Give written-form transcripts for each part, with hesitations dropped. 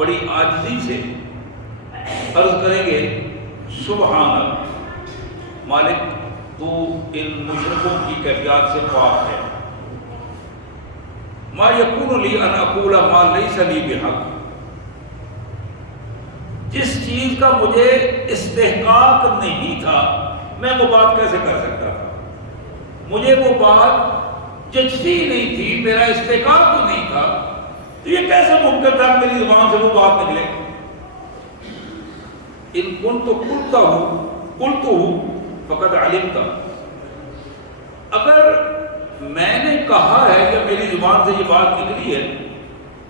بڑی عاجزی سے عرض کریں گے سبحانک، مالک تو ان مشرکوں کی کیفیات سے پاک ہے۔ ما یکون لی ان اقول ما لیس لی بحق، جس چیز کا مجھے استحقاق نہیں تھا میں وہ بات کیسے کر سکتا تھا؟ مجھے وہ بات جچتی نہیں تھی، میرا استحقاق تو نہیں تھا، تو یہ کیسے ممکن تھا میری زبان سے وہ بات نکلے؟ ان قلت فقد علمت، اگر میں نے کہا ہے کہ میری زبان سے یہ بات نکلی ہے،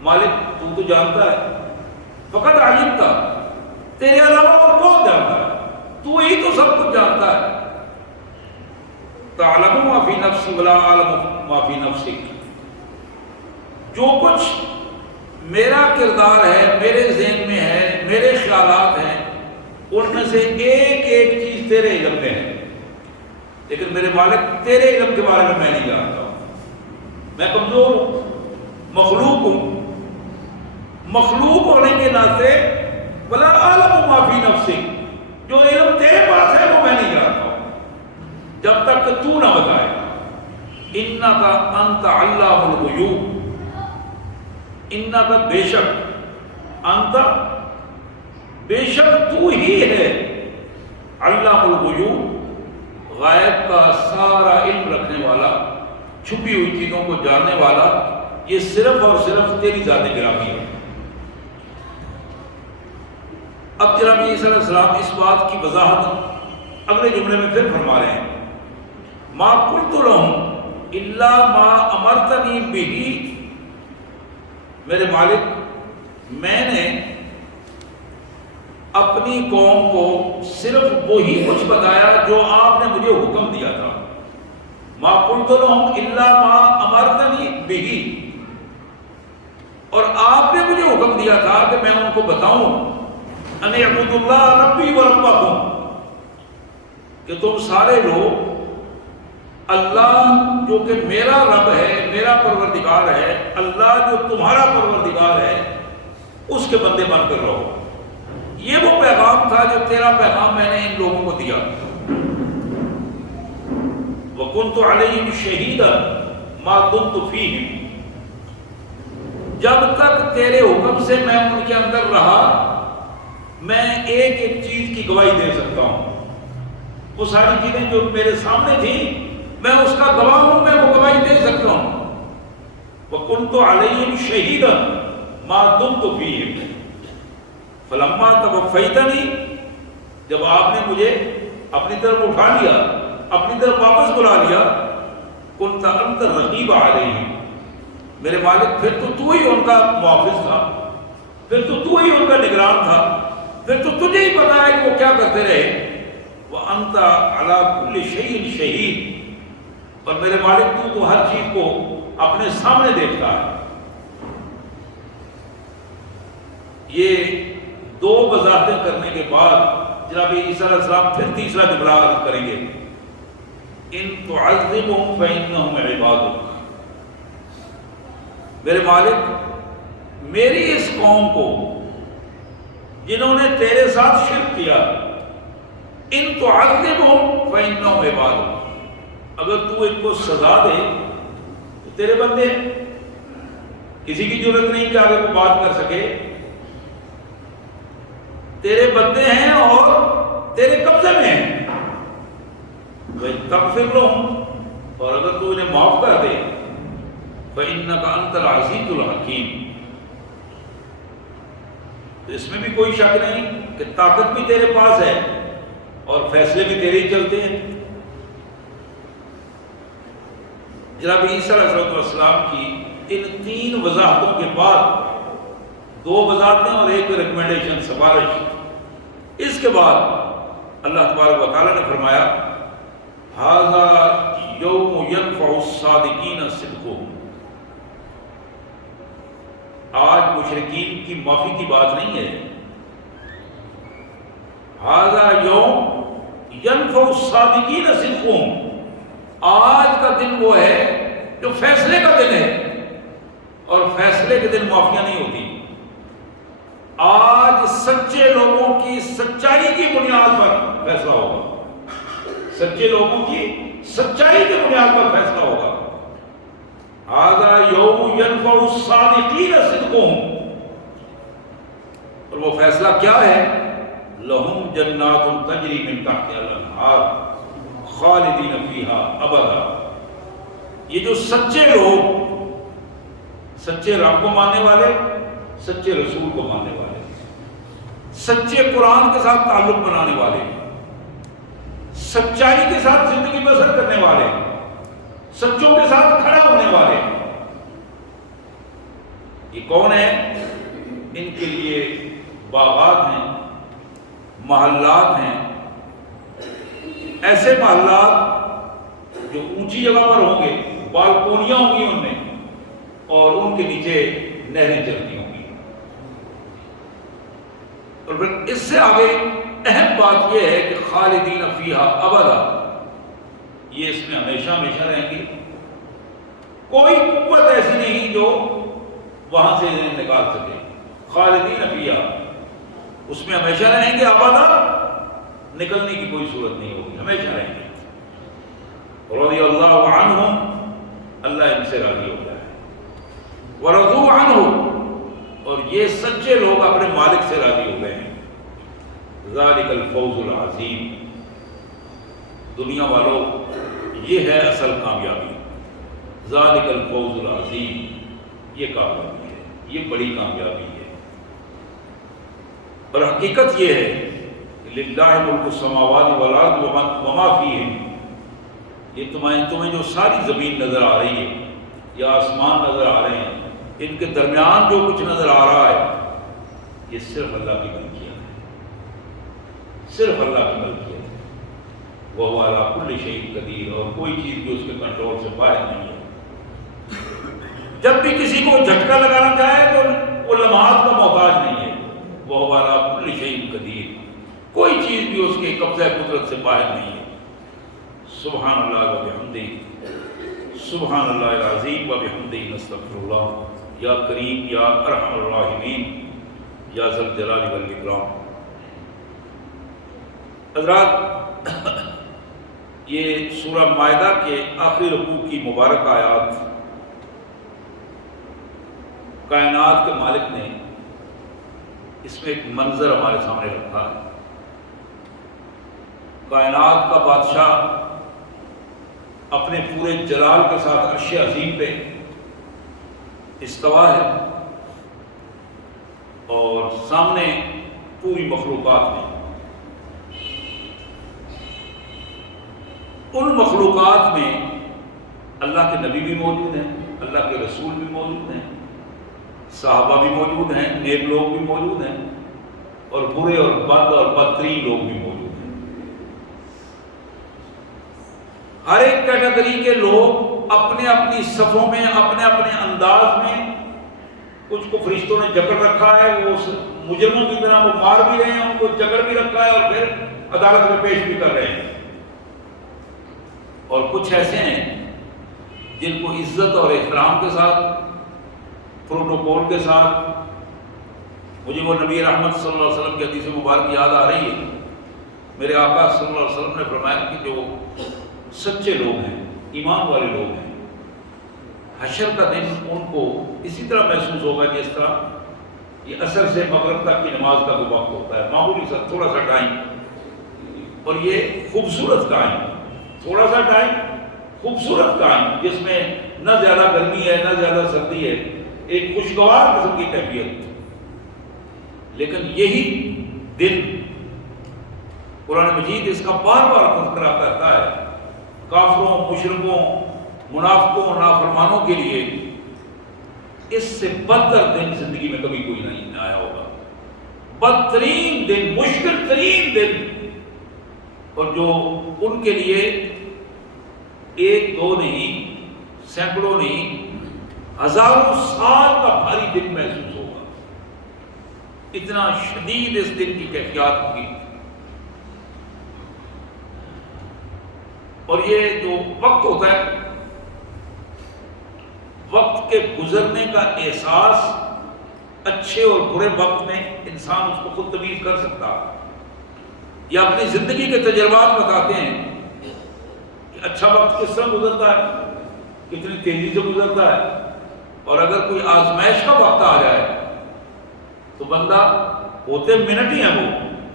مالک تو جانتا ہے، فقد علمت، تیرے علاوہ اور کون جانتا ہے؟ تو ہی تو سب کچھ جانتا ہے۔ تعلم ما فی نفسی ولا اعلم ما فی نفسک، جو کچھ میرا کردار ہے، میرے ذہن میں ہے، میرے خیالات ہیں، ان میں سے ایک ایک چیز تیرے علم میں ہے، لیکن میرے مالک تیرے علم کے بارے میں نہیں جانتا ہوں۔ میں کمزور ہوں، مخلوق ہوں، مخلوق ہونے کے ناطے ولا اعلم ما فی نفسک، جو علم تیرے پاس ہے وہ میں نہیں جانتا ہوں جب تک کہ تو نہ بتائے۔ انک انت علام الغیوب، انک بے شک، انت بے شک تو ہی ہے، علام الغیوب غائب کا سارا علم رکھنے والا، چھپی ہوئی چیزوں کو جاننے والا، یہ صرف اور صرف تیری ذات گرامی ہے۔ اب جناب عیسیٰ علیہ السلام اس بات کی وضاحت اگلے جملے میں پھر فرما رہے ہیں، ما قلت لهم الا ما امرتنی به، میرے مالک میں نے اپنی قوم کو صرف وہی کچھ بتایا جو آپ نے مجھے حکم دیا تھا۔ ما قلت لهم الا ما امرتنی به، اور آپ نے مجھے حکم دیا تھا کہ میں ان کو بتاؤں ان اعبدوا اللہ ربی و ربکم، کہ تم سارے لوگ اللہ جو کہ میرا رب ہے، میرا پروردگار ہے، اللہ جو تمہارا پروردگار ہے، اس کے بندے بن کر رہو۔ یہ وہ پیغام تھا جو تیرا پیغام میں نے ان لوگوں کو دیا۔ وَكُنْتُ عَلَيْهِمْ شَهِيدًا مَا دُمْتُ فِيهِمْ، جب تک تیرے حکم سے میں ان کے اندر رہا میں ایک ایک چیز کی گواہی دے سکتا ہوں۔ وہ ساری چیزیں جو میرے سامنے تھیں میں اس کا گواہ ہوں، میں وہ گواہی دے سکتا ہوں۔ وَكُنْتُ عَلَيْهِمْ شَهِيدًا مَا دُمْتُ فِيهِمْ فَلَمَّا تَوَفَّيْتَنِي، جب آپ نے مجھے اپنی طرف اٹھا لیا، اپنی طرف واپس بلا لیا، كُنْتَ أَنْتَ الرَّقِيبَ عَلَيْهِمْ، میرے مالک پھر تو ہی ان کا محافظ تھا، پھر تو ہی ان کا نگران تھا، پھر تو تجھے ہی پتا ہے کہ وہ کیا کرتے رہے۔ وَأَنْتَ عَلَىٰ كُلِّ شَيْءٍ شَهِيدٌ، اور میرے مالک تو ہر چیز کو اپنے سامنے دیکھتا ہے۔ یہ دو وضاحتیں کرنے کے بعد جناب عیسیٰ علیہ السلام پھر تیسرا جملہ عرض کریں گے، إِن تُعَذِّبْهُمْ فَإِنَّهُمْ عِبَادُكَ، میرے مالک میری اس قوم کو جنہوں نے تیرے ساتھ شرک کیا، ان تعذبهم فإنهم عبادك، اگر تو ان کو سزا دے تو تیرے بندے، کسی کی ضرورت نہیں کہ آگے کو بات کر سکے، تیرے بندے ہیں اور تیرے قبضے میں ہیں۔ تغفر لهم، اور اگر تو انہیں معاف کر دے، فإنك أنت العزيز الحكيم، تو اس میں بھی کوئی شک نہیں کہ طاقت بھی تیرے پاس ہے اور فیصلے بھی تیرے ہی چلتے ہیں۔ جناب عیسیٰ علیہ السلام کی ان تین وضاحتوں کے بعد دو وضاحتیں اور ایک ریکمنڈیشن، سفارش، اس کے بعد اللہ تبارک و تعالیٰ نے فرمایا ھذا یوم ینفع الصادقین صدقہم، آج مشرکین کی معافی کی بات نہیں ہے، ھذا یوم ینفع الصادقین صدقہم، آج کا دن وہ ہے جو فیصلے کا دن ہے، اور فیصلے کے دن معافیاں نہیں ہوتی۔ سچے لوگوں کی سچائی کی بنیاد پر فیصلہ ہوگا، سچے لوگوں کی سچائی کی بنیاد پر فیصلہ ہوگا۔ ھذا یوم ینفع الصادقین صدقہم، اور وہ فیصلہ کیا ہے؟ لہم جنات تجری من تحتہا الانہار خالدین فیہا ابدا۔ یہ جو سچے لوگ، سچے رب کو ماننے والے، سچے رسول کو ماننے والے، سچے قرآن کے ساتھ تعلق بنانے والے، سچائی کے ساتھ زندگی بسر کرنے والے، سچوں کے ساتھ کھڑا ہونے والے، یہ کون ہے؟ ان کے لیے باغات ہیں، محلات ہیں، ایسے محلات جو اونچی جگہ پر ہوں گے، بالکونیاں ہوں گی ان میں، اور ان کے نیچے نہریں چلتی ہوں گی۔ اور پھر اس سے آگے اہم بات یہ ہے کہ خالدین فیہا ابدا، یہ اس میں ہمیشہ ہمیشہ رہیں گے، کوئی قوت ایسی نہیں جو وہاں سے انہیں نکال سکے۔ خالدین فیہا، اس میں ہمیشہ رہیں گے، ابدا، نکلنے کی کوئی صورت نہیں ہوگی، ہمیشہ رہیں گے۔ رضی اللہ عنہم، اللہ ان سے راضی ہو جائے، ورضوا عنہ، اور یہ سچے لوگ اپنے مالک سے راضی ہو گئے ہیں۔ ذالک الفوز العظیم، دنیا والوں یہ ہے اصل کامیابی، ذالک الفوز العظیم، یہ کامیابی ہے، یہ بڑی کامیابی ہے۔ اور حقیقت یہ ہے کہ للہ ملک السماوات والارض وما فیہم، یہ تمہیں جو ساری زمین نظر آ رہی ہے یا آسمان نظر آ رہے ہیں، ان کے درمیان جو کچھ نظر آ رہا ہے، یہ صرف اللہ کی ملکیت ہے، صرف اللہ کی ملکیت ہے۔ وَهُوَ عَلَىٰ كُلِّ شَيْءٍ قَدِيرٌ، اور کوئی چیز بھی اس کے کنٹرول سے باہر نہیں ہے۔ جب بھی کسی کو جھٹکا لگانا چاہے تو وہ لمحات کا محتاج نہیں ہے۔ وَهُوَ عَلَىٰ كُلِّ شَيْءٍ قَدِيرٌ، کوئی چیز بھی اس کے قبضہ قدرت سے باہر نہیں ہے۔ سبحان اللہ و بحمدہ، سبحان اللہ العظیم و بحمدہ، نستغفر اللہ، یا کریم یا ارحم الراحمین یا ذی الجلال والاکرام۔ حضرات، یہ سورہ مائدہ کے آخری رکوع کی مبارک آیات، کائنات کے مالک نے اس میں ایک منظر ہمارے سامنے رکھا ہے۔ کائنات کا بادشاہ اپنے پورے جلال کے ساتھ عرش عظیم پہ استوا ہے، اور سامنے پوری مخلوقات میں، ان مخلوقات میں اللہ کے نبی بھی موجود ہیں، اللہ کے رسول بھی موجود ہیں، صحابہ بھی موجود ہیں، نیک لوگ بھی موجود ہیں، اور برے اور بد اور بدترین لوگ بھی موجود ہیں۔ ہر ایک کیٹیگری کے لوگ اپنے اپنی صفوں میں، اپنے اپنے انداز میں، کچھ کو فرشتوں نے جکڑ رکھا ہے، وہ مجرموں کی طرح وہ مار بھی رہے ہیں، ان کو جکڑ بھی رکھا ہے، اور پھر عدالت میں پیش بھی کر رہے ہیں۔ اور کچھ ایسے ہیں جن کو عزت اور احترام کے ساتھ، پروٹوکول کے ساتھ، مجھے وہ نبی رحمت صلی اللہ علیہ وسلم کی حدیث مبارک یاد آ رہی ہے۔ میرے آقا صلی اللہ علیہ وسلم نے فرمایا کہ جو سچے لوگ ہیں، ایمان والے لوگ ہیں، حشر کا دن ان کو اسی طرح محسوس ہوگا جس طرح یہ عصر سے مغرب تک کی نماز کا جو وقت ہوتا ہے، معمولی سا تھوڑا سا ٹائم، اور یہ خوبصورت ٹائم، تھوڑا سا ٹائم، خوبصورت ٹائم، جس میں نہ زیادہ گرمی ہے نہ زیادہ سردی ہے، ایک خوشگوار قسم کی کیفیت۔ لیکن یہی دن قرآن مجید اس کا بار بار تذکرہ کرتا ہے، کافروں، مشرکوں، منافقوں، نافرمانوں کے لیے اس سے بدتر دن زندگی میں کبھی کوئی نہیں آیا ہوگا، بدترین دن، مشکل ترین دن، اور جو ان کے لیے ایک دو نہیں، سینکڑوں نہیں، ہزاروں سال کا بھاری دن محسوس ہوگا، اتنا شدید اس دن کی کیفیات ہوگی۔ اور یہ جو وقت ہوتا ہے، وقت کے گزرنے کا احساس اچھے اور برے وقت میں انسان اس کو خود تمیز کر سکتا ہے، یا اپنی زندگی کے تجربات بتاتے ہیں کہ اچھا وقت کس طرح گزرتا ہے، کتنی تیزی سے گزرتا ہے، اور اگر کوئی آزمائش کا وقت آ جائے تو بندہ ہوتے منٹ ہی ہیں وہ،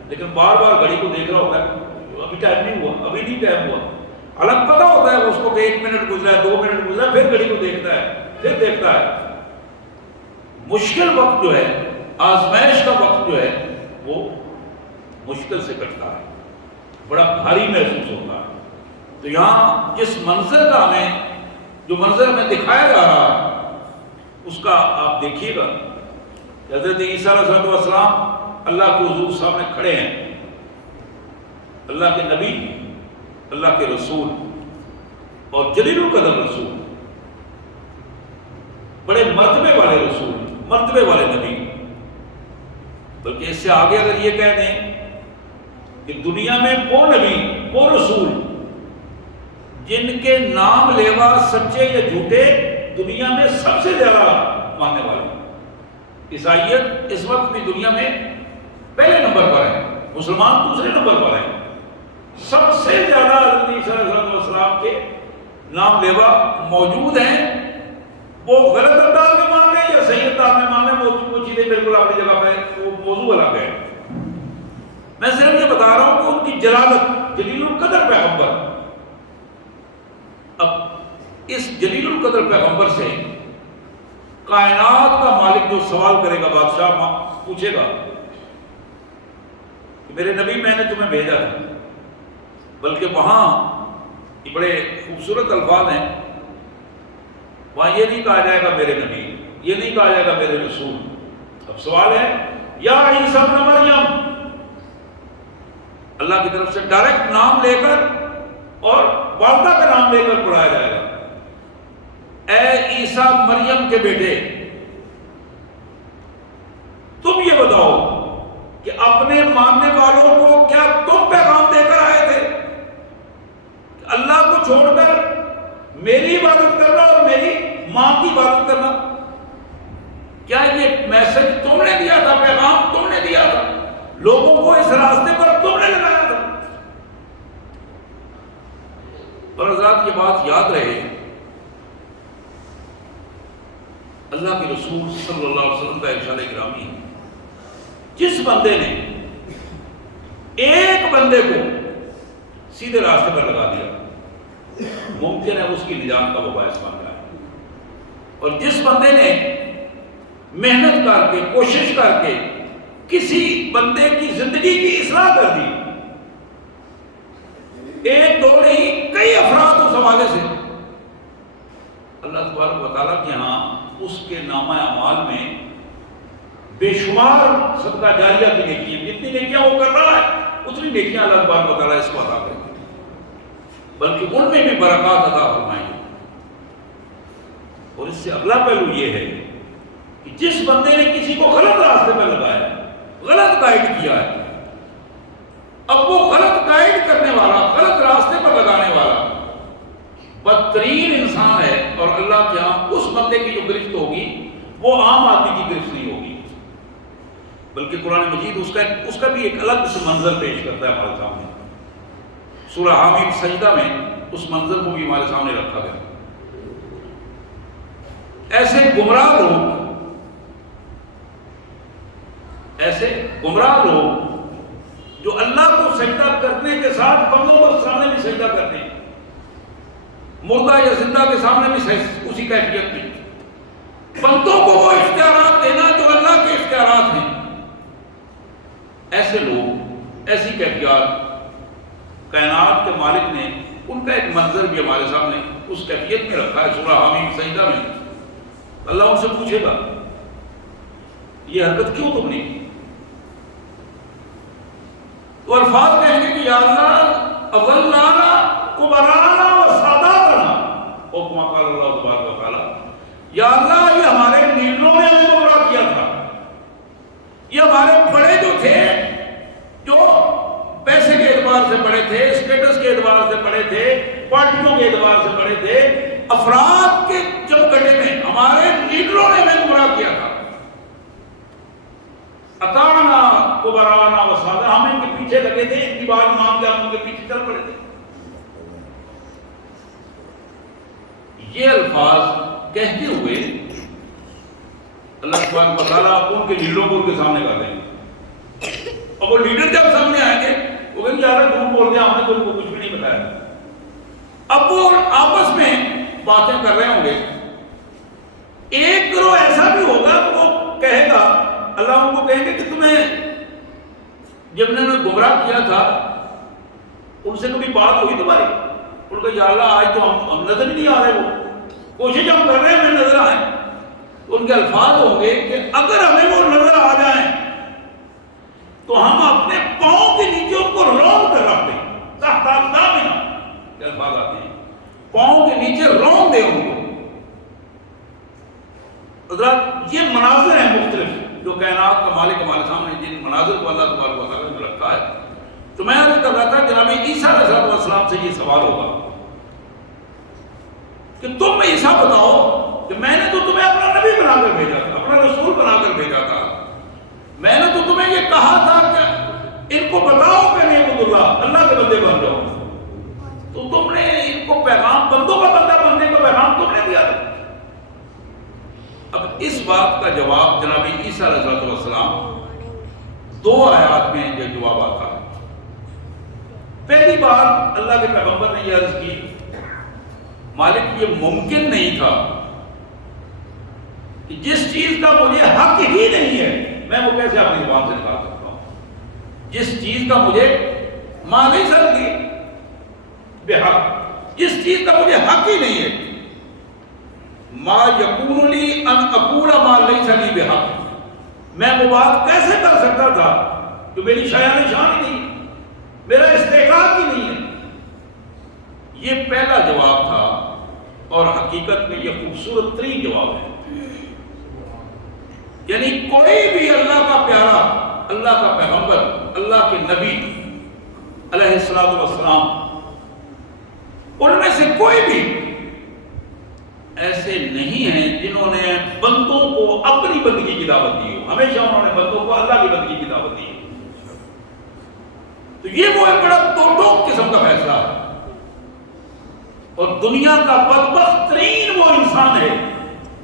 لیکن بار بار گھڑی کو دیکھ رہا ہوتا ہے، ابھی ٹائم نہیں ہوا، ابھی نہیں ٹائم ہوا، الگ پتہ ہوتا ہے اس کو کہ 1 منٹ گزرا ہے، 2 منٹ گزرا ہے، پھر گھڑی کو دیکھتا ہے، پھر دیکھتا ہے۔ مشکل وقت جو ہے، آزمائش کا وقت جو ہے، وہ مشکل سے کٹتا ہے، بڑا بھاری محسوس ہوتا ہے۔ تو یہاں جس منظر کا ہمیں، جو منظر ہمیں دکھایا جا رہا ہے، اس کا آپ دیکھیے گا، حضرت عیسیٰ علیہ السلام اللہ کے حضور سامنے کھڑے ہیں، اللہ کے نبی، اللہ کے رسول اور جلیل القدر رسول، بڑے مرتبے والے رسول، مرتبے والے نبی، بلکہ اس سے آگے اگر یہ کہہ دیں کہ دنیا میں وہ نبی، وہ رسول جن کے نام لیوا سچے یا جھوٹے دنیا میں سب سے زیادہ ماننے والے، عیسائیت اس وقت بھی دنیا میں پہلے نمبر پر ہے، مسلمان دوسرے نمبر پر ہیں، سب سے زیادہ حضرت عیسیٰ علیہ السلام کے نام لیوا موجود ہیں۔ وہ غلط انداز میں مان رہے یا صحیح انداز میں مان رہے، وہ چیزیں بالکل اپنی جگہ پہ، وہ موضوع الگ ہے۔ میں صرف یہ بتا رہا ہوں کہ ان کی جلالت، جلیل القدر پیغمبر، اب اس جلیل القدر پیغمبر سے کائنات کا مالک جو سوال کرے گا، بادشاہ پوچھے گا کہ میرے نبی میں نے تمہیں بھیجا تھا، بلکہ وہاں یہ بڑے خوبصورت الفاظ ہیں، وہاں یہ نہیں کہا جائے گا میرے نبی، یہ نہیں کہا جائے گا میرے رسول۔ اب سوال ہے، یا عیسیٰ ابن مریم، اللہ کی طرف سے ڈائریکٹ نام لے کر اور والدہ کا نام لے کر بلایا جائے گا، اے عیسیٰ مریم کے بیٹے، تم یہ بتاؤ کہ اپنے ماننے والوں کو کیا تم پیغام دے کر آئے تھے کہ اللہ کو چھوڑ کر میری عبادت کرنا اور میری ماں کی عبادت کرنا؟ کیا یہ میسج تم نے دیا تھا، پیغام تم نے دیا تھا، لوگوں کو اس راستے پر تم نے لگایا تھا؟ اور حضرات یہ بات یاد رہے، اللہ کے رسول صلی اللہ علیہ وسلم کا ارشاد گرامی ہے، جس بندے نے ایک بندے کو سیدھے راستے پر لگا دیا، ممکن ہے اس کی نجات کا وہ باعث بن جائے، اور جس بندے نے محنت کر کے، کوشش کر کے کسی بندے کی زندگی کی اصلاح کر دی، ایک دو نہیں کئی افراد اس حوالے سے، اللہ تبارک و تعالیٰ کے ہاں اس کے نامہ اعمال میں بے شمار صدقہ جاریہ کی نیکیاں، جتنی نیکیاں وہ کر رہا ہے اتنی نیکیاں اللہ تبارک و تعالیٰ اس کو عطا کریں گے، بلکہ ان میں بھی برکات عطا فرمائیں گے۔ اور اس سے اگلا پہلو یہ ہے کہ جس بندے نے کسی کو غلط راستے میں لگایا، غلط گائیڈ کیا ہے، اب وہ غلط گائیڈ کرنے والا، غلط راستے پر لگانے والا بدترین انسان ہے، اور اللہ کے ہاں اس بندے کی جو گرفت ہوگی وہ عام آدمی کی گرفت نہیں ہوگی، بلکہ قرآن مجید اس کا بھی ایک الگ سے منظر پیش کرتا ہے ہمارے سامنے۔ سورہ حامیم سجدہ میں اس منظر کو بھی ہمارے سامنے رکھا گیا۔ ایسے گمراہ لوگ جو اللہ کو سجدہ کرنے کے ساتھ بندوں کے سامنے بھی سجدہ کرتے ہیں، مردہ یا زندہ کے سامنے بھی اسی کیفیت میں، بندوں کو وہ اختیارات دینا جو اللہ کے اختیارات ہیں، ایسے لوگ، ایسی کیفیات کائنات کے مالک نے ان کا ایک منظر بھی ہمارے سامنے اس کیفیت میں رکھا ہے سورہ حامیم سجدہ میں۔ اللہ ان سے پوچھے گا یہ حرکت کیوں تم نے کی؟ تو الفاظ کہیں گے کہ یا اللہ اضلانا کبرانا و ساداتنا، او کما قال اللہ تبارک و تعالی، یا اللہ یہ ہمارے لیڈروں نے ہمیں گمراہ کیا تھا، یہ ہمارے بڑے جو تھے، جو پیسے کے اعتبار سے بڑے تھے، اسٹیٹس کے اعتبار سے بڑے تھے، پارٹیوں کے اعتبار سے بڑے تھے، افراد کے چوکٹے میں ہمارے لیڈروں نے ہمیں گمراہ کیا تھا، اطاعنا کبرانا وسادہ، ہم ان کے پیچھے لگے تھے، ان کی بات مان کے ہم ان کے پیچھے چل پڑے تھے. یہ الفاظ کہتے ہوئے اللہ سبحانہ وتعالیٰ ان کے لیڈروں کو ان کے سامنے کر دیں گے. اور وہ لیڈر جب سامنے آئیں گے وہ کہیں گے یار جھوٹ بول دیا ہم نے تو ان کو کچھ بھی نہیں بتایا. اب وہ آپس میں باتیں کر رہے ہوں گے. ایک گروہ ایسا بھی ہوگا کہ وہ کہے گا، اللہ ان کو کہیں گے کہ تمہیں جب انہوں نے گمراہ کیا تھا ان سے کبھی بات ہوئی تمہاری؟ ان کا یا اللہ آج تو ہم نظر نہیں آ رہے، وہ کوشش ہم کر رہے ہیں ہمیں نظر آئیں. ان کے الفاظ ہوں گے کہ اگر ہمیں وہ نظر آ جائیں تو ہم اپنے پاؤں کے نیچے ان کو رون کر رکھ دیں. تحت اقدامنا کے الفاظ آتے ہیں، پاؤں کے نیچے رون دیں ان کو. حضرات یہ مناظر ہیں مختلف جو کائنات کا مالک ہمارے سامنے جن مناظر کو اللہ تبارک و تعالیٰ نے رکھا ہے. تو میں عرض کر رہا تھا جناب عیسیٰ علیہ السلام سے یہ سوال ہوگا کہ تم عیسیٰ بتاؤ کہ میں نے تو تمہیں اپنا نبی بنا کر بھیجا تھا، اپنا رسول بنا کر بھیجا تھا. میں نے تو تمہیں یہ کہا تھا کہ ان کو بتاؤ کہ نہیں عبد اللہ کے بندے بن جاؤ. تو تم نے ان کو پیغام، بندوں کا بندہ بننے کا پیغام تم نے دیا تھا. اب اس بات کا جواب جناب عیسیٰ علیہ السلام 2 آیات میں جو جواب آتا ہے. پہلی بات اللہ کے پیغمبر نے یہ عرض کی، مالک یہ ممکن نہیں تھا کہ جس چیز کا مجھے حق ہی نہیں ہے میں وہ کیسے اپنی زبان سے نکال سکتا ہوں. جس چیز کا مجھے ماں نہیں سکتی بے حق، جس چیز کا مجھے حق ہی نہیں ہے، ما یکون لی ان اقول ما لیس لی بحق، میں وہ بات کیسے کر سکتا تھا جو میری شایان شان ہی نہیں، میرا استحقاق ہی نہیں ہے. یہ پہلا جواب تھا اور حقیقت میں یہ خوبصورت ترین جواب ہے. یعنی کوئی بھی اللہ کا پیارا، اللہ کا پیغمبر، اللہ کے نبی علیہ السلام، ان میں سے کوئی بھی ایسے نہیں ہیں جنہوں نے بندوں کو اپنی بندگی کی دعوت دی ہو. ہمیشہ انہوں نے بندوں کو اللہ کی بندگی کی دعوت دی. تو یہ وہ ایک بڑا توٹوک قسم کا فیصلہ ہے. اور دنیا کا بدبخت ترین وہ انسان ہے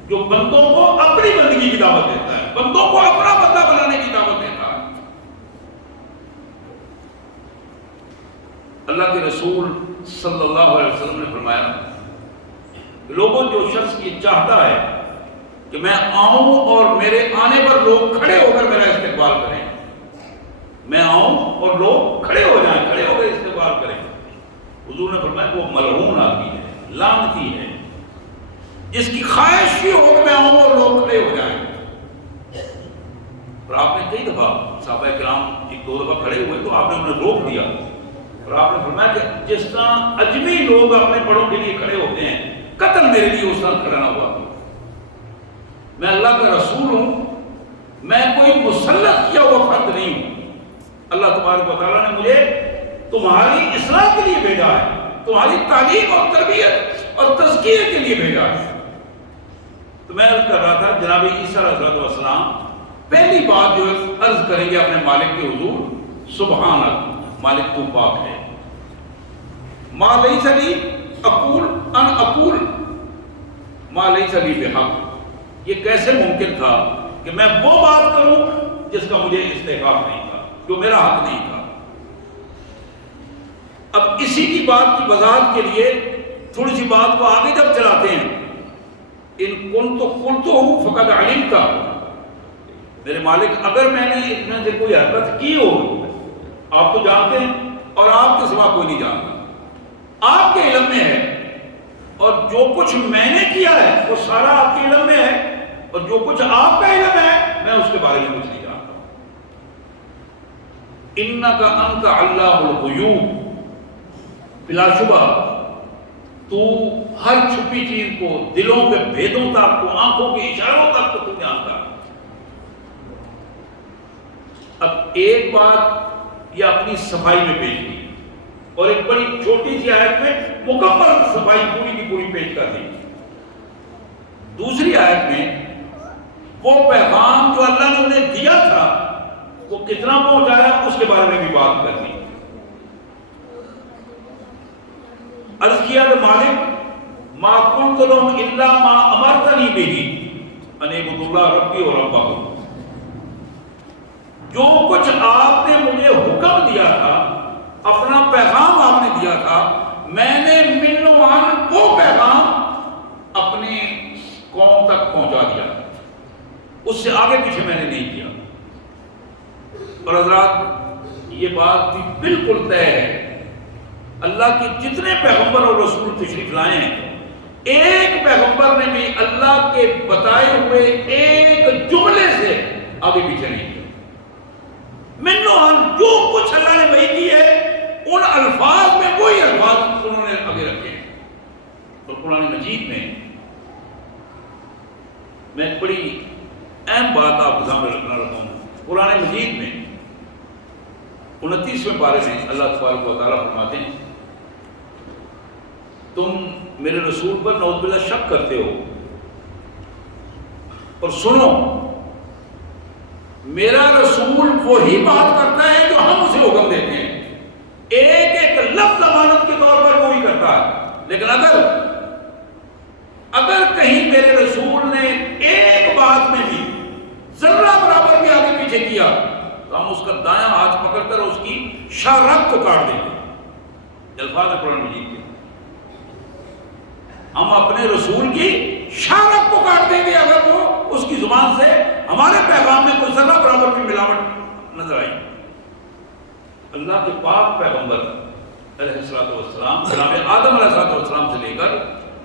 جو بندوں کو اپنی بندگی کی دعوت دیتا ہے، بندوں کو اپنا بندہ بنانے کی دعوت دیتا ہے. اللہ کے رسول صلی اللہ علیہ وسلم نے فرمایا لوگوں جو شخص یہ چاہتا ہے کہ میں آؤں اور میرے آنے پر لوگ کھڑے ہو کر میرا استقبال کریں، میں آؤں اور لوگ کھڑے ہو جائیں، کھڑے ہو کر استقبال کریں، حضور نے فرمایا وہ ملعون آدمی ہے، لعنتی ہے، جس کی خواہش یہ ہو کہ میں آؤں اور لوگ کھڑے ہو جائیں. اور آپ نے کئی دفعہ صحابہ کرام 1-2 دفعہ کھڑے ہوئے تو آپ نے انہیں روک دیا اور آپ نے فرمایا کہ جس طرح اجمی لوگ اپنے بڑوں کے لیے کھڑے ہوتے ہیں، قتل میرے لیے اس طرح کھڑا نہ ہوا. میں اللہ کا رسول ہوں، میں کوئی مسلط کیا ہوا فرد نہیں ہوں. اللہ تبارک و تعالیٰ نے مجھے تمہاری اصلاح کے لیے بھیجا ہے، تمہاری تعلیم اور تربیت اور تزکیے کے لیے بھیجا ہے. تو میں عرض کر رہا تھا جناب عیسیٰ علیہ السلام پہلی بات جو عرض کریں گے اپنے مالک کے حضور، سبحانک، مالک تو پاک ہے. ما لیس لی اقول ان اقول ما لیس لی بحق، یہ کیسے ممکن تھا کہ میں وہ بات کروں جس کا مجھے استحقاق نہیں تھا، جو میرا حق نہیں تھا. اب اسی کی بات کی وضاحت کے لیے تھوڑی سی بات کو آگے جب چلاتے ہیں، ان کنت فقد علمت، میرے مالک اگر میں نے اس میں سے کوئی حرکت کی ہو آپ تو جانتے ہیں اور آپ کے سوا کوئی نہیں جانتا، آپ کے علم میں ہے. اور جو کچھ میں نے کیا ہے وہ سارا آپ کے علم میں ہے، اور جو کچھ آپ کا علم ہے میں اس کے بارے میں کچھ نہیں جانتا. انک انت علام الغیوب، بلا شبہ تو ہر چھپی چیز کو، دلوں کے بھیدوں تک کو، آنکھوں کے اشاروں تک کو تو جانتا ہے. اب ایک بات یہ اپنی صفائی میں پیش کی اور ایک بڑی چھوٹی سی آیت میں مکمل صفائی پوری کی پوری پیش کر دی. دوسری آیت میں وہ پیغام جو اللہ نے انہیں دیا تھا وہ کتنا پہنچایا اس کے بارے میں بھی بات کرنی. عرض کیا کہ مالک ما قلت لهم الا ما امرتنی به ان اعبدوا اللہ ربی و ربکم. جو کچھ آپ نے مجھے حکم دیا تھا، اپنا پیغام آپ نے دیا تھا، میں نے منوان وہ پیغام اپنی قوم تک پہنچا دیا، اس سے آگے پیچھے میں نے نہیں کیا. اور حضرات یہ بات بھی بالکل طے ہے، اللہ کے جتنے پیغمبر اور رسول تشریف لائے ہیں، ایک پیغمبر نے بھی اللہ کے بتائے ہوئے ایک جملے سے آگے پیچھے نہیں کیا. منوان جو کچھ اللہ نے وحی کی ہے ان الفاظ میں وہی الفاظ انہوں نے آگے رکھے ہیں. اور قرآن مجید میں ایک بڑی اہم بات آپ کے سامنے رکھنا رہتا ہوں. قرآن مجید میں 29ویں پارے میں اللہ تبارک و تعالیٰ فرماتے ہیں تم میرے رسول پر نعوذ باللہ شک کرتے ہو، اور سنو میرا رسول وہی بات کرتا ہے جو ہم اسے حکم دیتے ہیں، ایک ایک لفظ امانت کے طور پر وہی کرتا ہے. لیکن اگر کہیں میرے رسول نے ایک بات میں بھی ذرہ برابر بھی آگے پیچھے کیا تو ہم اس کا دایاں ہاتھ پکڑ کر اس کی شارک کو کاٹ دیں گے. الفاظ قرآن مجید کے ہم اپنے رسول کی شارک کو کاٹ دیں گے اگر وہ اس کی زبان سے ہمارے پیغام میں کوئی ذرہ برابر کی ملاوٹ نظر آئی. اللہ کے پاک پیغمبر علیہ السلام جناب آدم علیہ السلام سے لے کر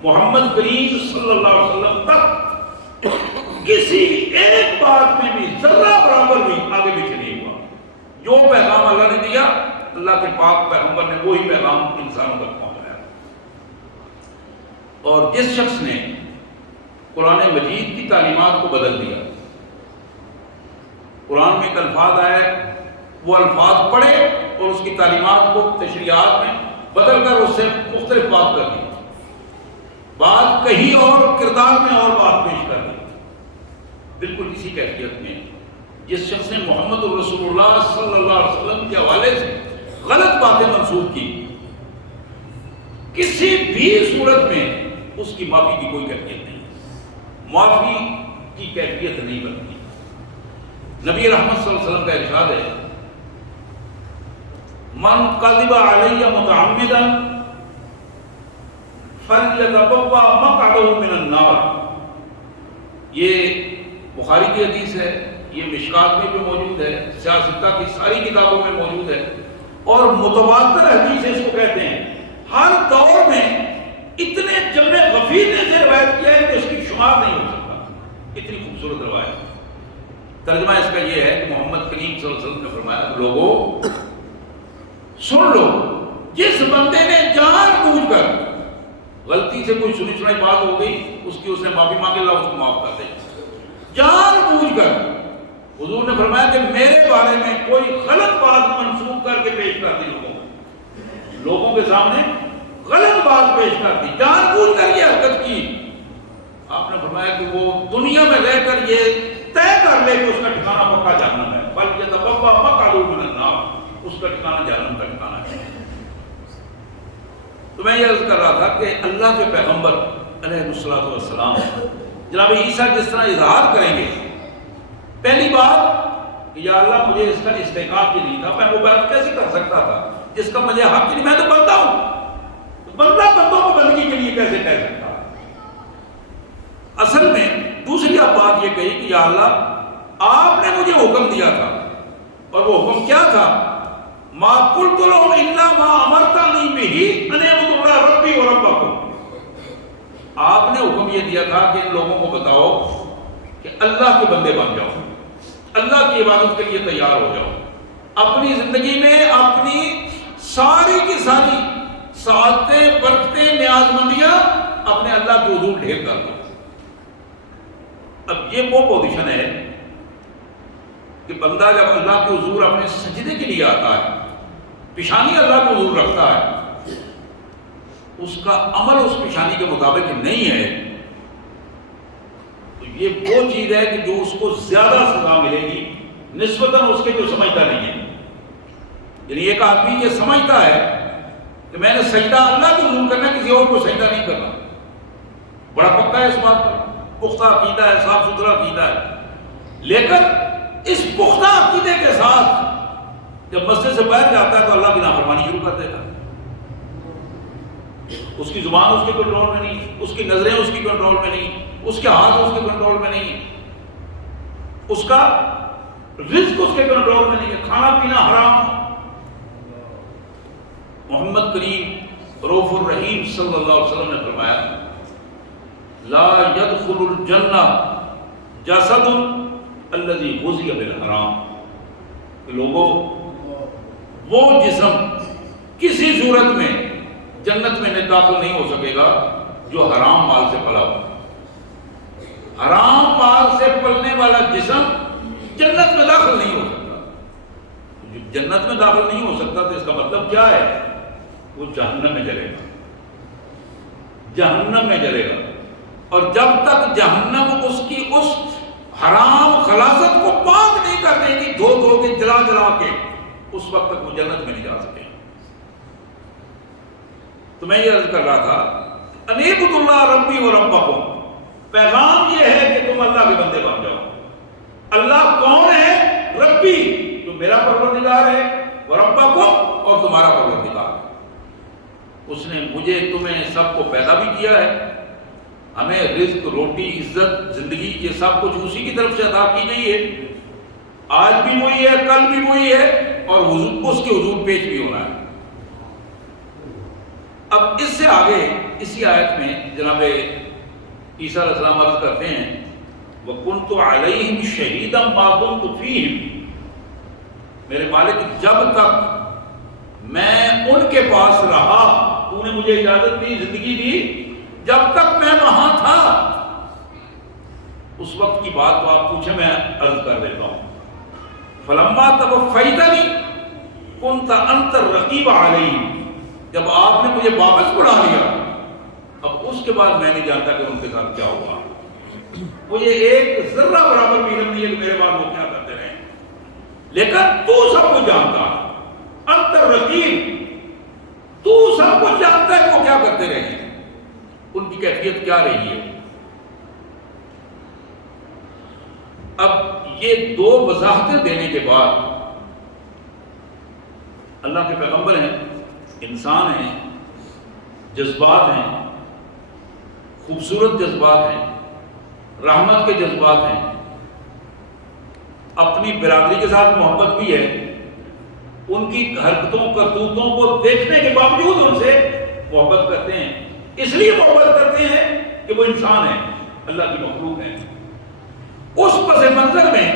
محمد کریم صلی اللہ علیہ وسلم تک کسی ایک بات میں بھی ذرہ برابر بھی آگے پیچھے نہیں ہوا. جو پیغام اللہ نے دیا اللہ کے پاک پیغمبر نے وہی پیغام انسانوں تک پہنچایا. اور جس شخص نے قرآن مجید کی تعلیمات کو بدل دیا، قرآن میں ایک الفاظ آئے وہ الفاظ پڑھے اور اس کی تعلیمات کو تشریعات میں بدل کر اس سے مختلف بات کر دی، بات کہیں اور کردار میں اور بات پیش کر دی، بالکل اسی کیفیت میں جس شخص نے محمد رسول اللہ صلی اللہ علیہ وسلم کے حوالے سے غلط باتیں منسوخ کی، کسی بھی صورت میں اس کی معافی کی کوئی کیفیت نہیں، معافی کی کیفیت نہیں بنتی. نبی رحمت صلی اللہ علیہ وسلم کا ارشاد ہے من کذب علی متعمدا فلیتبوأ مقعدہ من النار. یہ بخاری کی حدیث ہے، یہ مشکات میں بھی موجود ہے، سیاستہ کی ساری کتابوں میں موجود ہے، اور متواتر حدیث اس کو کہتے ہیں. ہر دور میں اتنے جمع غفیر نے سے روایت کیا ہے کہ اس کی شمار نہیں ہو سکتا، اتنی خوبصورت روایت. ترجمہ اس کا یہ ہے کہ محمد کریم صلی اللہ علیہ وسلم نے فرمایا لوگوں سن لو، جس بندے نے جان بوجھ کر غلطی سے کوئی سنی سنائی بات ہو گئی اس نے معافی مانگی، اللہ اس کو معاف کر دے. جان بوجھ کر حضور نے فرمایا کہ میرے بارے میں کوئی غلط بات منسوخ کر کے پیش کر دی، لوگوں کے سامنے غلط بات پیش کر دی، جان بوجھ کر یہ حرکت کی، آپ نے فرمایا کہ وہ دنیا میں رہ کر یہ طے کر لے کہ اس کا ٹھکانہ پکا جہنم ہے، فلیتبوأ مقعدہ من النار، اس کا ٹھکانہ جہنم کا ٹھکانہ ہے. تو میں یہ عرض کر رہا تھا کہ اللہ کے پیغمبر علیہ السلام جناب عیسیٰ جس طرح اظہار کریں گے، پہلی بات کہ یا اللہ مجھے اس کا استحقاق ہی نہیں تھا، میں وہ بات کیسے کر سکتا تھا جس کا مجھے حق نہیں، میں تو بندہ ہوں، بندہ بندوں کو بندگی کے لیے کیسے کہہ سکتا. اصل میں دوسری آپ بات یہ کہی کہ یا اللہ آپ نے مجھے حکم دیا تھا، اور وہ حکم کیا تھا؟ ما قلت لهم الا ما امرتنی به ان اعبدوا اللہ ربی و ربکم. آپ نے حکم یہ دیا تھا کہ ان لوگوں کو بتاؤ کہ اللہ کے بندے بن جاؤ، اللہ کی عبادت کے لیے تیار ہو جاؤ، اپنی زندگی میں اپنی ساری کی ساری سعادتیں برکتیں نیاز مندیاں اپنے اللہ کے حضور ڈھیر کر دو. اب یہ وہ پوزیشن ہے کہ بندہ جب اللہ کے حضور اپنے سجدے کے لیے آتا ہے، پیشانی اللہ کے حضور رکھتا ہے، اس کا عمل اس پیشانی کے مطابق نہیں ہے تو یہ وہ چیز ہے کہ جو اس کو زیادہ سزا ملے گی نسبتاً اس کے جو سمجھتا نہیں ہے. یعنی ایک آدمی یہ سمجھتا ہے کہ میں نے سجدہ اللہ کو حضور کرنا ہے، کسی اور کو سجدہ نہیں کرنا، بڑا پکا ہے اس بات پر، پختہ عقیدہ ہے، صاف ستھرا عقیدہ ہے. لیکن اس پختہ عقیدے کے ساتھ جب مسجد سے باہر جاتا ہے تو اللہ کی نافرمانی شروع کر دیتا ہے. اس کی زبان اس کے کنٹرول میں نہیں، اس کی نظریں اس کی کنٹرول میں نہیں، اس کے ہاتھ اس کے کنٹرول میں نہیں، اس کا رزق اس کے کنٹرول میں نہیں ہے، کھانا پینا حرام. محمد کریم رؤوف الرحیم صلی اللہ علیہ وسلم نے فرمایا لا يدخل الجنہ جسد الذی غذی بالحرام، کہ لوگوں وہ جسم کسی صورت میں جنت میں داخل نہیں ہو سکے گا جو حرام مال سے پلا ہو. حرام مال سے پلنے والا جسم جنت میں داخل نہیں ہو سکتا. جو جنت میں داخل نہیں ہو سکتا تو اس کا مطلب کیا ہے؟ وہ جہنم میں جلے گا، جہنم میں جلے گا. اور جب تک جہنم اس کی اس حرام خلاصت کو پاک نہیں کر دے گی دھو دھو کے جلا جلا کے، اس وقت تک وہ جنت میں نہیں جا سکے. تو میں یہ عرض کر رہا تھا انیبت اللہ ربی و ربکم، پیغام یہ ہے کہ تم اللہ کے بندے بن جاؤ. اللہ کون ہے؟ ربی، جو میرا پروردگار ہے، و ربکم، اور تمہارا پروردگار ہے. اس نے مجھے تمہیں سب کو پیدا بھی کیا ہے، ہمیں رزق، روٹی، عزت، زندگی، یہ سب کچھ اسی کی طرف سے عطا کی گئی ہے. آج بھی وہی ہے، کل بھی وہی ہے، اور اس کے حضور پیش بھی ہونا ہے. اب اس سے آگے اسی آیت میں جناب عیسیٰ علیہ السلام عرض کرتے ہیں وَكُنْتُ عَلَيْهِمْ شَهِيدًا مَا دُمْتُ فِيهِمْ، میرے مالک جب تک میں ان کے پاس رہا، تو نے مجھے اجازت دی، زندگی دی، جب تک میں وہاں تھا. اس وقت کی بات تو آپ پوچھیں، میں عرض کر دیتا ہوں. فَلَمَّا تَوَفَّيْتَنِي كُنْتَ أَنْتَ الرَّقِيبَ عَلَيْهِمْ، جب آپ نے مجھے واپس بلا لیا، اب اس کے بعد میں نہیں جانتا کہ ان کے ساتھ کیا ہوا. مجھے ایک ذرہ برابر بھی علم نہیں ہے کہ میرے بعد وہ کیا کرتے رہے، لیکن تو سب کچھ جانتا، انت الرقیب، تو سب کچھ جانتا ہے وہ کیا کرتے رہے، ان کی کیفیت کیا رہی ہے. اب یہ دو وضاحتیں دینے کے بعد اللہ کے پیغمبر ہیں، انسان ہیں، جذبات ہیں، خوبصورت جذبات ہیں، رحمت کے جذبات ہیں، اپنی برادری کے ساتھ محبت بھی ہے. ان کی حرکتوں کرتوتوں کو دیکھنے کے باوجود ان سے محبت کرتے ہیں. اس لیے محبت کرتے ہیں کہ وہ انسان ہیں، اللہ کی مخلوق ہیں. اس پس منظر میں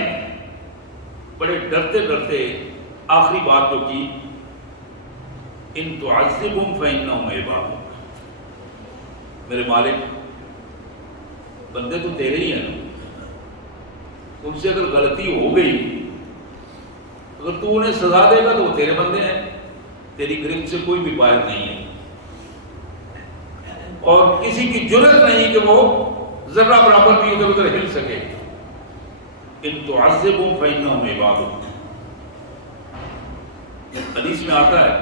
بڑے ڈرتے ڈرتے آخری بات جو کی ان تعذبہم فإنہم عبادک، میرے مالک بندے تو تیرے ہی ہیں، ان سے اگر غلطی ہو گئی، اگر تو انہیں سزا دے گا تو وہ تیرے بندے ہیں، تیری گرفت سے کوئی بھی باہر نہیں ہے، اور کسی کی جرأت نہیں کہ وہ ذرہ برابر بھی ادھر ادھر ہل سکے. ان تعذبہم فإنہم عبادک. حدیث میں آتا ہے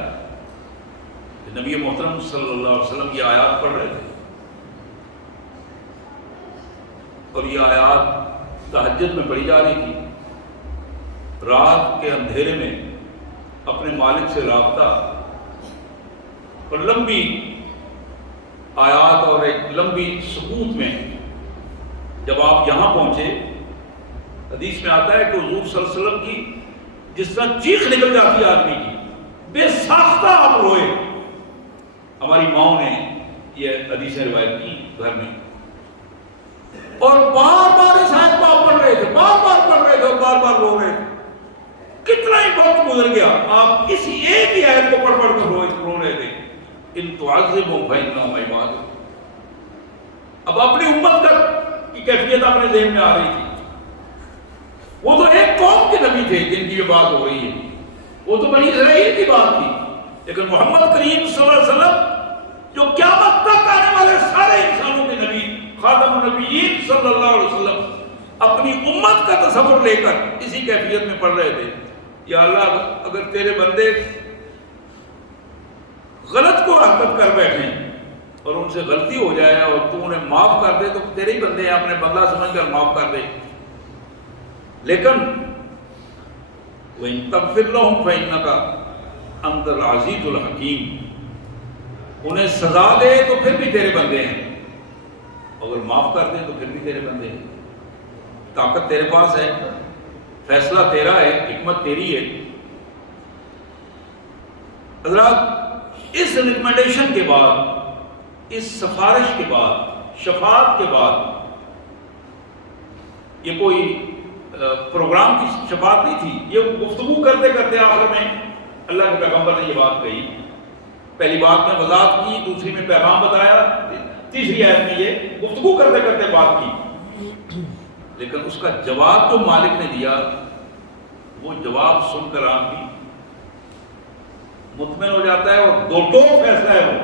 کہ نبی محترم صلی اللہ علیہ وسلم یہ آیات پڑھ رہے تھے، اور یہ آیات تہجد میں پڑھی جا رہی تھی. رات کے اندھیرے میں اپنے مالک سے رابطہ، اور لمبی آیات اور ایک لمبی سکوت میں جب آپ یہاں پہنچے، حدیث میں آتا ہے کہ حضور صلی اللہ علیہ وسلم کی جس طرح چیخ نکل جاتی ہے آدمی کی، بے ساختہ آپ روئے. ہماری ماؤں نے یہ حدیثیں روایت کی گھر میں، اور بار بار اس آیت کو آپ پڑھ رہے تھے، بار بار پڑھ رہے تھے اور بار بار رو رہے تھے. کتنا ہی وقت گزر گیا، آپ اسی ایک ہی آیت کو پڑھ پڑھ کر رو رہے تھے. ان تعذبہم فإنہم عبادک. اب اپنی امت کی کیفیت اپنے ذہن میں آ رہی تھی. وہ تو ایک قوم کے نبی تھے جن کی یہ بات ہو رہی ہے، وہ تو بنی اسرائیل کی بات تھی. لیکن محمد کریم صلی اللہ علیہ وسلم جو قیامت تک آنے والے سارے انسانوں کے نبی، خاتم النبیین صلی اللہ علیہ وسلم، اپنی امت کا تصور لے کر اسی کیفیت میں پڑھ رہے تھے، یا اللہ اگر تیرے بندے غلط کو حرکت کر بیٹھیں اور ان سے غلطی ہو جائے اور تو انہیں معاف کر دے تو تیرے ہی بندے ہیں، اپنے بندہ سمجھ کر معاف کر دے، لیکن وَإِن تَغْفِرْ لَهُمْ فَإِنَّكَ أَنْتَ الْعَزِيزُ الْحَكِيمُ، انہیں سزا دے تو پھر بھی تیرے بندے ہیں، اگر معاف کر دے تو پھر بھی تیرے بندے ہیں، طاقت تیرے پاس ہے، فیصلہ تیرا ہے، حکمت تیری ہے۔ حضرات اس ریکمنڈیشن کے بعد، اس سفارش کے بعد، شفاعت کے بعد، یہ کوئی پروگرام کی شفاعت نہیں تھی، یہ گفتگو کرتے کرتے آخر میں اللہ کے پیغمبر نے یہ بات کہی، پہلی بات میں وضاحت کی، دوسری میں پیغام بتایا، تیسری آیت میں یہ گفتگو کرتے کرتے بات کی، لیکن اس کا جواب جو مالک نے دیا وہ جواب سن کر آدمی مطمئن ہو جاتا ہے، اور دو ٹوک فیصلہ ہے،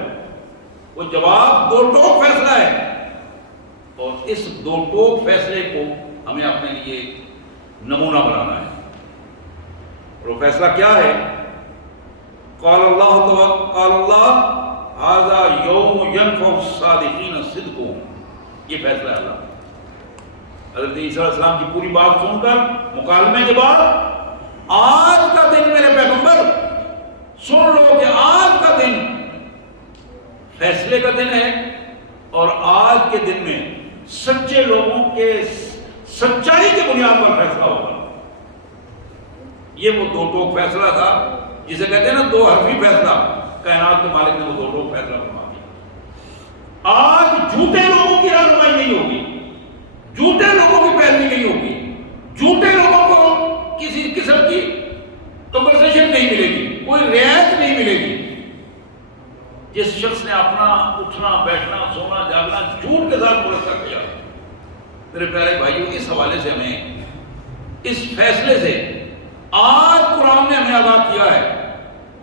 وہ جواب دو ٹوک فیصلہ ہے، اور اس دو ٹوک فیصلے کو ہمیں اپنے لیے نمونہ بنانا ہے۔ اور وہ فیصلہ کیا ہے؟ قال اللہ ھذا یوم ینفع الصادقین صدقہم، یہ فیصلہ ہے اللہ۔ حضرت عیسیٰ علیہ السلام کی پوری بات سن کر مکالمے کے بعد، آج کا دن میرے پیغمبر سن لو کہ آج کا دن فیصلے کا دن ہے، اور آج کے دن میں سچے لوگوں کے سچائی کے بنیاد پر فیصلہ ہوگا۔ یہ وہ دو ٹوک فیصلہ تھا جسے کہتے ہیں نا دو حرفی فیصلہ، کائنات کے مالک نے وہ دو ٹوک فیصلہ فرما دیا۔ آج جھوٹے لوگوں کی رہنمائی نہیں ہوگی، جھوٹے لوگوں کی پیروی نہیں ہوگی، جھوٹے لوگوں کو کسی قسم کی کمپنسیشن نہیں ملے گی، کوئی رعایت نہیں ملے گی۔ جس شخص نے اپنا اٹھنا بیٹھنا سونا جاگنا جھوٹ کے ساتھ پورا کیا، میرے پیارے بھائیوں، اس حوالے سے ہمیں اس فیصلے سے آج قرآن نے ہمیں آگاہ کیا ہے،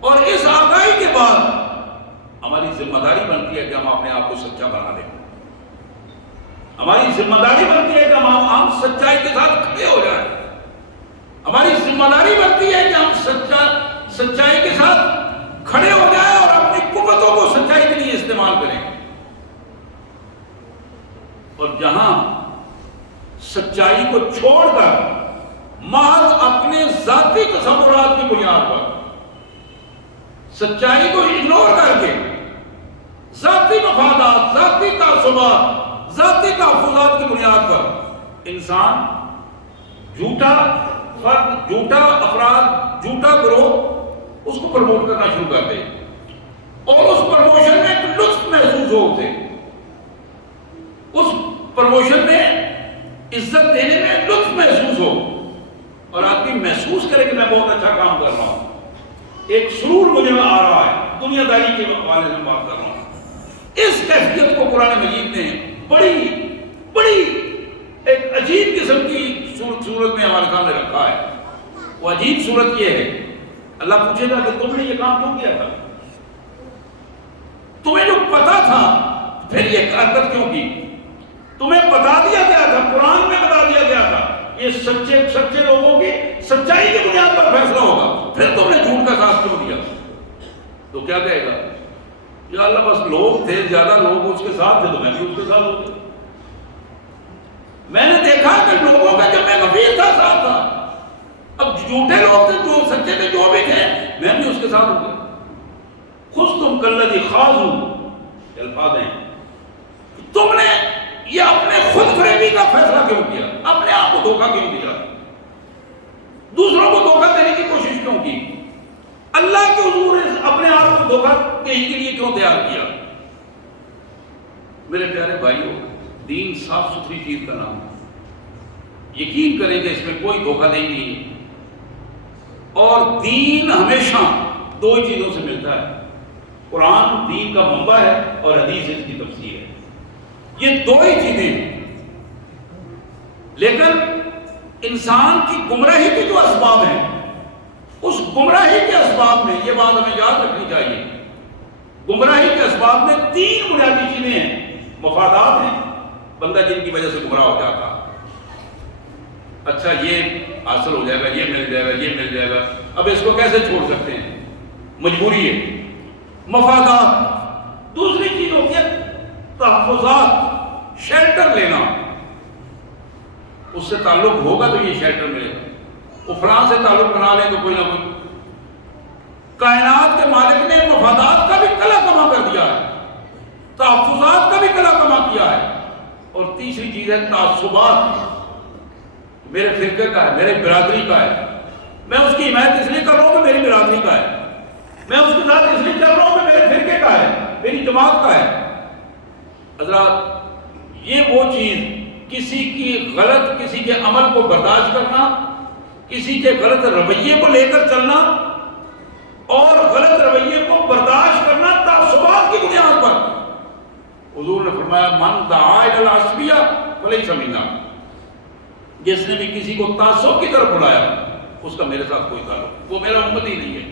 اور اس آگاہی کے بعد ہماری ذمہ داری بنتی ہے کہ ہم اپنے آپ کو سچا بنا لیں، ہماری ذمہ داری بنتی ہے کہ ہم سچائی کے ساتھ کھڑے ہو جائیں، ہماری ذمہ داری بنتی ہے کہ ہم سچائی کے ساتھ کھڑے ہو جائیں اور اپنی قوتوں کو سچائی کے لیے استعمال کریں، اور جہاں سچائی کو چھوڑ کر محض اپنے ذاتی تصورات کی بنیاد پر، سچائی کو اگنور کر کے ذاتی مفادات، ذاتی تعصبات، ذاتی تحفظات کی بنیاد پر انسان جھوٹا فرد، جھوٹا افراد، جھوٹا گروہ اس کو پروموٹ کرنا شروع کر دے، اور اس پروموشن میں ایک لطف محسوس ہوتے، اس پروموشن میں عزت دینے میں لطف محسوس ہو، اور آدمی محسوس کرے کہ میں بہت اچھا کام کر رہا ہوں، ایک سرور مجھے میں آ رہا ہے، دنیا داری کے حوالے سے بات کر رہا ہوں۔ اس کیفیت کو قرآن مجید نے بڑی ایک عجیب قسم کی صورت میں ہمارے سامنے رکھا ہے۔ وہ عجیب صورت یہ ہے، اللہ پوچھے گا کہ تم نے یہ کام کیوں کیا تھا؟ تمہیں جو پتا تھا پھر یہ حرکت کیوں کی؟ تمہیں بتا دیا گیا تھا، قرآن میں بتا دیا گیا تھا یہ سچے لوگوں کی سچائی کی بنیاد پر فیصلہ ہوگا، پھر تم نے جھوٹ کا ساتھ کیوں دیا؟ تو کیا کہے گا؟ یا اللہ بس لوگ تھے، زیادہ لوگ اس کے ساتھ تھے تو میں بھی اس کے ساتھ ہو گیا، میں نے دیکھا کہ لوگوں کا جب میں غفیر تھا ساتھ تھا، اب جھوٹے لوگ تھے جو سچے تھے جو بھی تھے میں بھی اس کے ساتھ ہو گیا۔ خذتم کالذی خاضوا، الفاظ ہیں، تم نے یہ اپنے خود فریبی کا فیصلہ کیوں کیا؟ اپنے آپ کو دھوکہ کیوں دیا؟ دوسروں کو دھوکہ دینے کی کوشش کیوں کی؟ اللہ کے حضور اپنے آپ کو دھوکہ دینے کے لیے کیوں تیار کیا؟ میرے پیارے بھائیوں، دین صاف ستھری چیز کا نام ہے، یقین کریں کہ اس میں کوئی دھوکہ نہیں ہے، اور دین ہمیشہ دو ہی چیزوں سے ملتا ہے، قرآن دین کا منبع ہے اور حدیث اس کی تفسیر ہے، یہ دو ہی چیزیں ہیں۔ لیکن انسان کی گمراہی کے جو اسباب ہیں، اس گمراہی کے اسباب میں یہ بات ہمیں یاد رکھنی چاہیے، گمراہی کے اسباب میں تین بنیادی چیزیں ہیں، مفادات ہیں، بندہ جن کی وجہ سے گمراہ ہو جاتا، اچھا یہ حاصل ہو جائے گا، یہ مل جائے گا، یہ مل جائے گا، اب اس کو کیسے چھوڑ سکتے ہیں؟ مجبوری ہے۔ مفادات، دوسری چیز ہوتی ہے تحفظات، شیلٹر لینا، اس سے تعلق ہوگا تو یہ شیلٹر ملے گا، وہ فلاں سے تعلق بنا لیں تو کوئی نہ کوئی۔ کائنات کے مالک نے مفادات کا بھی کلا کما کر دیا ہے، تحفظات کا بھی کلا کما کیا ہے۔ اور تیسری چیز ہے تعصبات، میرے فرقے کا ہے، میرے برادری کا ہے، میں اس کی حمایت اس لیے کر رہا ہوں کہ میری برادری کا ہے، میں اس کے ساتھ اس لیے چل رہا ہوں کہ میرے فرقے کا ہے، میری جماعت کا ہے۔ حضرات یہ وہ چیز، کسی کی غلط، کسی کے عمل کو برداشت کرنا، کسی کے غلط رویے کو لے کر چلنا اور غلط رویے کو برداشت کرنا تعصبات کی بنیاد پر۔ حضور نے فرمایا من دعا الی العصبیہ فلیس منا، جس نے بھی کسی کو تعصب کی طرف بلایا اس کا میرے ساتھ کوئی تعلق، وہ میرا امت ہی نہیں ہے۔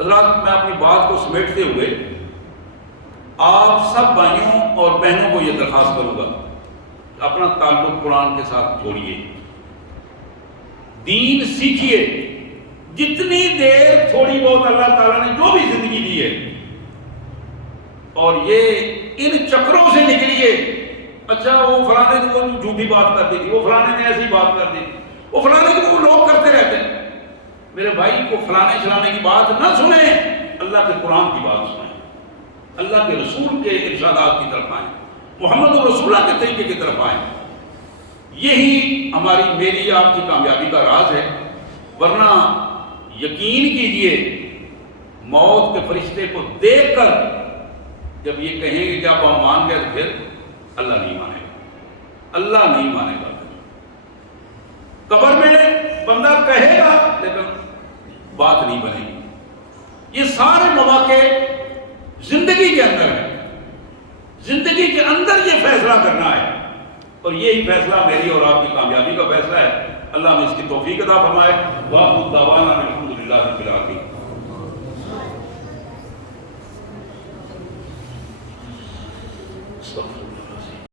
حضرات میں اپنی بات کو سمیٹتے ہوئے آپ سب بھائیوں اور بہنوں کو یہ درخواست کروں گا، اپنا تعلق قرآن کے ساتھ جوڑیے، دین سیکھیے، جتنی دیر تھوڑی بہت اللہ تعالیٰ نے جو بھی زندگی دی ہے، اور یہ ان چکروں سے نکلیے۔ اچھا وہ فلانے نے وہ جھوٹی بات کر دی تھی، وہ فلانے نے ایسی بات کر دی تھی، وہ فلانے کے وہ لوگ کرتے رہتے ہیں۔ میرے بھائی کو فلانے چلانے کی بات نہ سنیں، اللہ کے قرآن کی بات سنیں، اللہ کے رسول کے ارشادات کی طرف آئیں، محمد رسول اللہ کے طریقے کی طرف آئیں۔ یہی ہماری میری آپ کی کامیابی کا راز ہے۔ ورنہ یقین کیجئے موت کے فرشتے کو دیکھ کر جب یہ کہیں گے کہ آپ مان گئے تو پھر اللہ نہیں مانے گا، اللہ نہیں مانے گا۔ قبر میں بندہ کہے گا لیکن بات نہیں بنے گی۔ یہ سارے مواقع زندگی کے اندر ہے، زندگی کے اندر یہ فیصلہ کرنا ہے، اور یہی فیصلہ میری اور آپ کی کامیابی کا فیصلہ ہے۔ اللہ ہمیں اس کی توفیق عطا فرمائے۔ وآخر دعوانا الحمدللہ رب العالمین۔